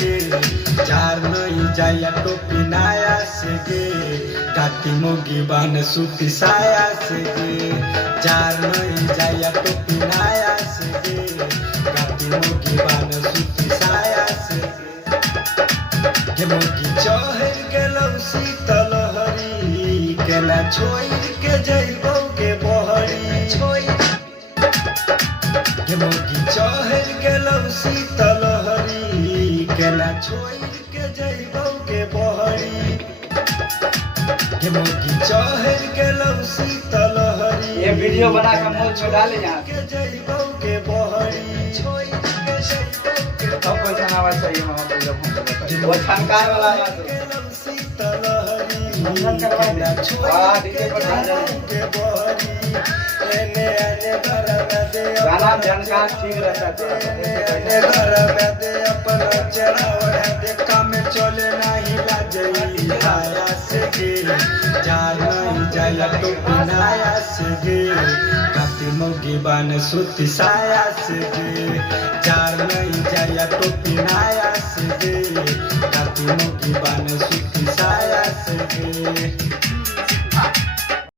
गे जार नहीं जाया टोपी नाया से गे काटी मोगी बान सूती साया से गे जार नहीं जाया टोपी नाया से गे काटी मोगी बान सूती साया से गे मोगी चहर गेलौ शीतल हरी केला छोड़ के जइबौ के बहरी गे मोगी चहर गेलौ शीतल हरी केला छोड़ के जइबौ के बहरी गे मोगी चहर गेलौ शीतल हरी ये वीडियो बना के मोल में डाले यहाँ के जइबौ के बहरी छोड़ के जइबौ के सब कोई जनावर चाहिए मामा को जब हम बताइए वो छनकार वाला ना तो गेलौ शीतल हरी मंथन करवाई दे हां डीजे पर ध्यान दे के बहरी एने एने घर में दे गाना जानकार ठीक रहता एने घर में दे अपन चरावर दे काम चले नहीं लाजई आया से गे जार नहीं जाया तो नाया से गे काटी मोगी बान सूती साया से गे जार नहीं जाया तो नाया से गे काटी मोगी बान सूती साया से गे